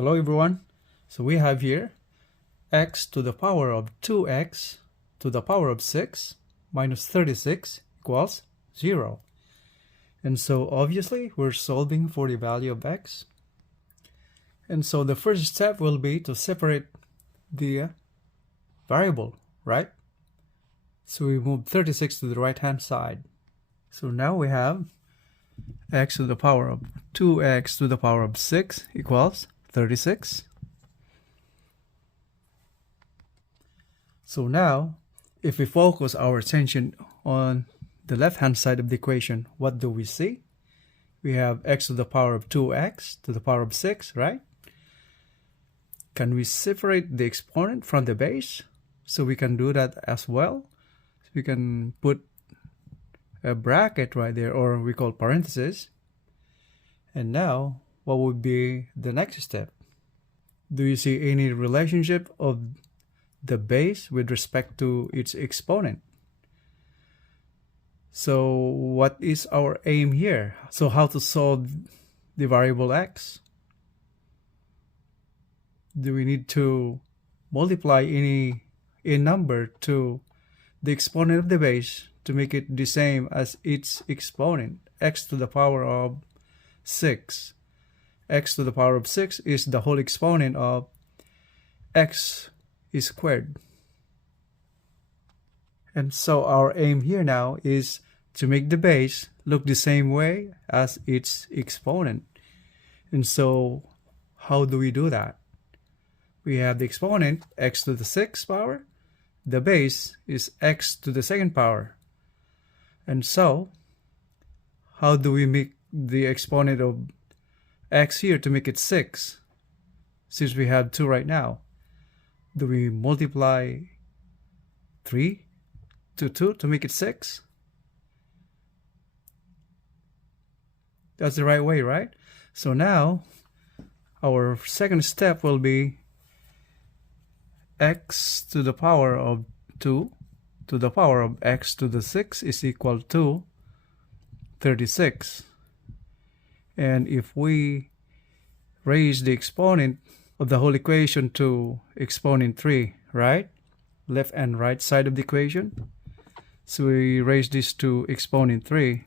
Hello everyone. So we have here x to the power of 2x to the power of 6 minus 36 equals 0. And so obviously we're solving for the value of x. And so the first step will be to separate the variable, right? So we move 36 to the right hand side. So now we have x to the power of 2x to the power of 6 equals 36. So now, if we focus our attention on the left-hand side of the equation, what do we see? We have x to the power of 2x to the power of 6, right? Can we separate the exponent from the base? So we can do that as well. So we can put a bracket right there, or we call parentheses. And now, what would be the next step? Do you see any relationship of the base with respect to its exponent? So what is our aim here? So how to solve the variable x? Do we need to multiply any number to the exponent of the base to make it the same as its exponent, x to the power of 6? X to the power of 6 is the whole exponent of x squared. And so our aim here now is to make the base look the same way as its exponent. And so how do we do that? We have the exponent x to the 6th power. The base is x to the 2nd power. And so how do we make the exponent of x here to make it 6, since we have 2 right now? Do we multiply 3 to 2 to make it 6? That's the right way, right? So now our second step will be x to the power of 2 to the power of x to the 6 is equal to 36. And if we raise the exponent of the whole equation to exponent 3, right? Left and right side of the equation. So we raise this to exponent 3.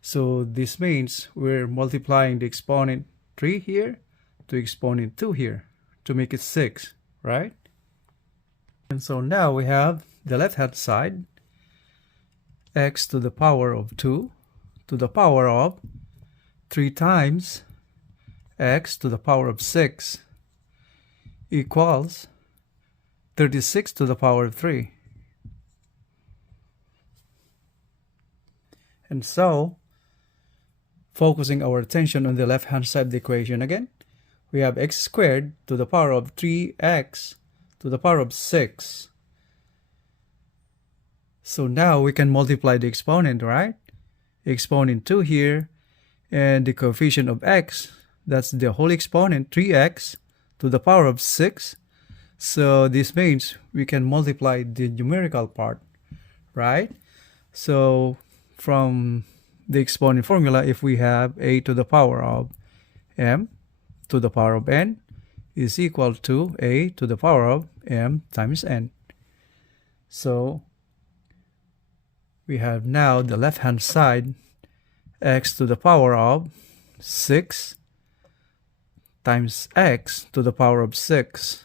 So this means we're multiplying the exponent 3 here to exponent 2 here to make it 6, right? And so now we have the left-hand side, x to the power of 2 to the power of 3 times x to the power of 6 equals 36 to the power of 3. And so, focusing our attention on the left-hand side of the equation again, we have x squared to the power of 3x to the power of 6. So now we can multiply the exponent, right? Exponent 2 here, and the coefficient of x, that's the whole exponent, 3x to the power of 6. So this means we can multiply the numerical part, right? So from the exponent formula, if we have a to the power of m to the power of n is equal to a to the power of m times n. So we have now the left-hand side, x to the power of 6 times x to the power of 6.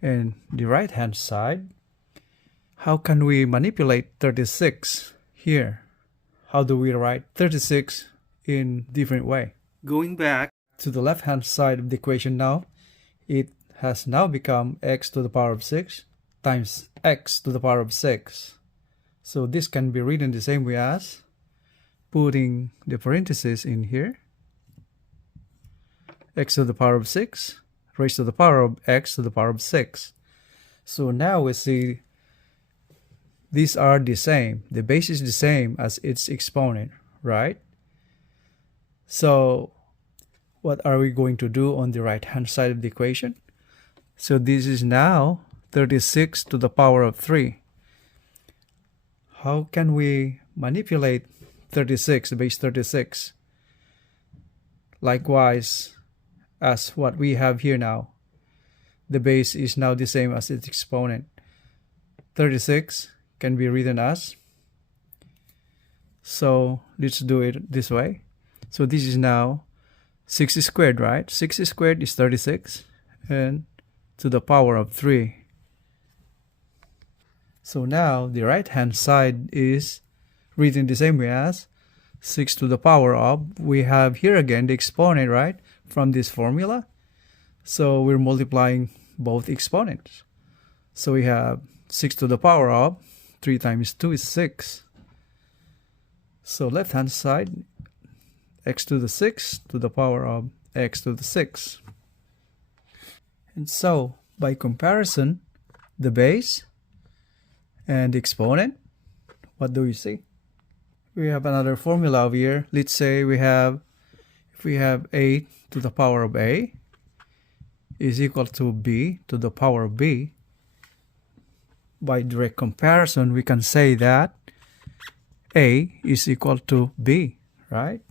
And the right-hand side, how can we manipulate 36 here? How do we write 36 in different way? Going back to the left-hand side of the equation now, it has now become x to the power of 6 times x to the power of 6. So this can be written the same way as putting the parentheses in here. X to the power of 6 raised to the power of x to the power of 6. So now we see these are the same. The base is the same as its exponent, right? So what are we going to do on the right-hand side of the equation? So this is now 36 to the power of 3. How can we manipulate 36, base 36? Likewise, as what we have here now. The base is now the same as its exponent. 36 can be written as, so let's do it this way. So this is now 6 squared, right? 6 squared is 36, and to the power of 3. So now the right hand side is written the same way as 6 to the power of, we have here again the exponent, right, from this formula. So we're multiplying both exponents. So we have 6 to the power of 3 times 2 is 6. So left hand side, x to the 6 to the power of x to the 6. And so by comparison, the base and the exponent, what do we see? We have another formula over here. Let's say if we have a to the power of a is equal to b to the power of b. By direct comparison, we can say that a is equal to b, right?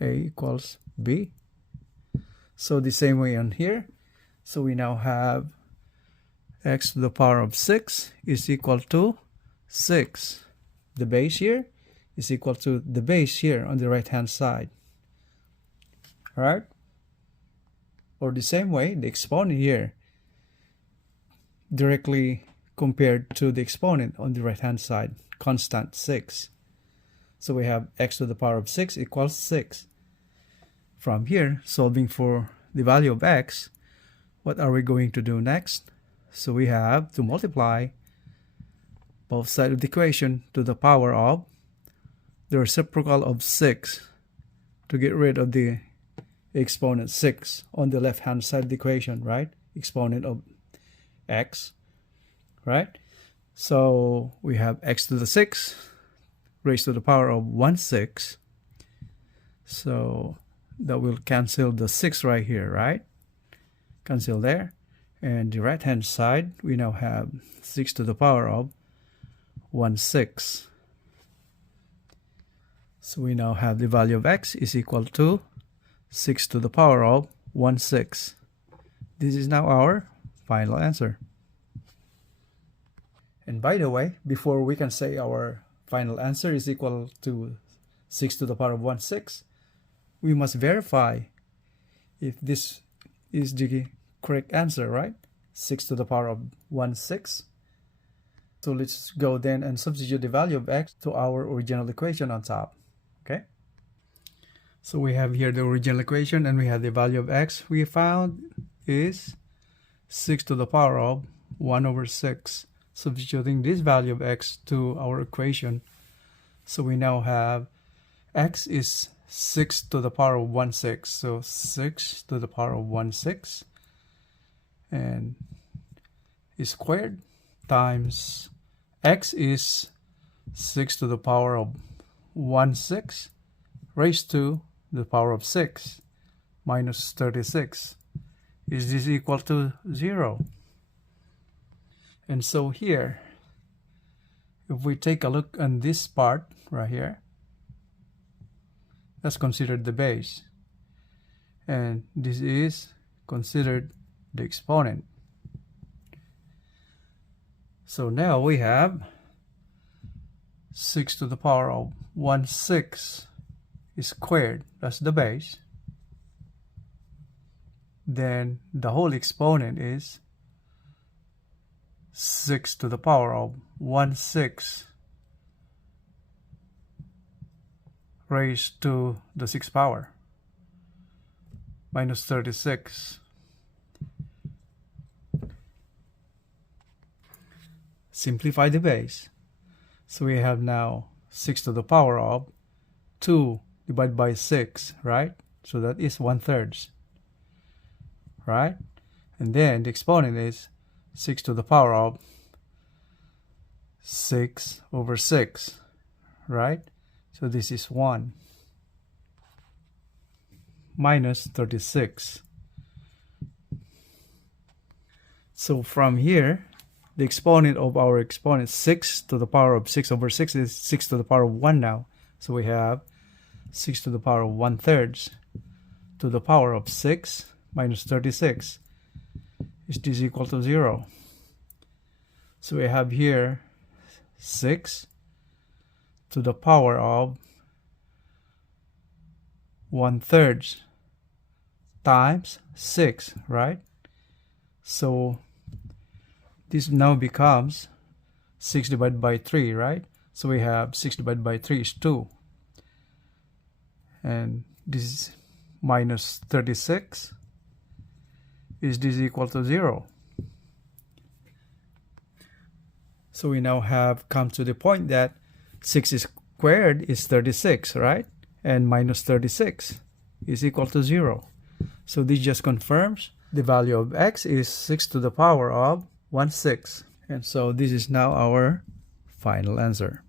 A equals b. So the same way on here. So we now have x to the power of 6 is equal to 6. The base here is equal to the base here on the right hand side. Alright? Or the same way, the exponent here directly compared to the exponent on the right hand side, constant 6. So we have x to the power of 6 equals 6. From here, solving for the value of x, what are we going to do next? So we have to multiply both sides of the equation to the power of the reciprocal of 6 to get rid of the exponent 6 on the left hand side of the equation, right? Exponent of x, right? So we have x to the 6 raised to the power of 1/6. So that will cancel the 6 right here, right? Cancel there. And the right hand side, we now have 6 to the power of 1/6. So we now have the value of x is equal to 6 to the power of 1/6. This is now our final answer. And by the way, before we can say our final answer is equal to 6 to the power of 1/6, we must verify if this is the correct answer, right? 6 to the power of 1/6. So let's go then and substitute the value of x to our original equation on top. Okay? So we have here the original equation and we have the value of x we found is 6 to the power of 1/6. Substituting this value of x to our equation. So we now have x is 6 to the power of 1/6. So 6 to the power of 1/6 and squared times x is 6 to the power of 1/6 raised to the power of 6 minus 36. Is this equal to 0? And so here, if we take a look on this part right here, that's considered the base. And this is considered the exponent. So now we have 6 to the power of 1/6 squared, that's the base. Then the whole exponent is 6 to the power of 1/6 raised to the 6th power minus 36. Simplify the base. So we have now 6 to the power of 2 divided by 6, right? So that is 1/3, right? And then the exponent is 6 to the power of 6/6, right? So this is 1 minus 36. So from here, the exponent of our exponent 6 to the power of 6/6 is 6 to the power of 1 now. So we have 6 to the power of 1/3 to the power of 6 minus 36. Is this equal to 0? So we have here 6 to the power of 1/3 times 6, right? So this now becomes 6 divided by 3, right? So we have 6 divided by 3 is 2. And this is minus 36. Is this equal to 0? So we now have come to the point that 6 squared is 36, right? And minus 36 is equal to 0. So this just confirms the value of x is 6 to the power of 1/6. And so this is now our final answer.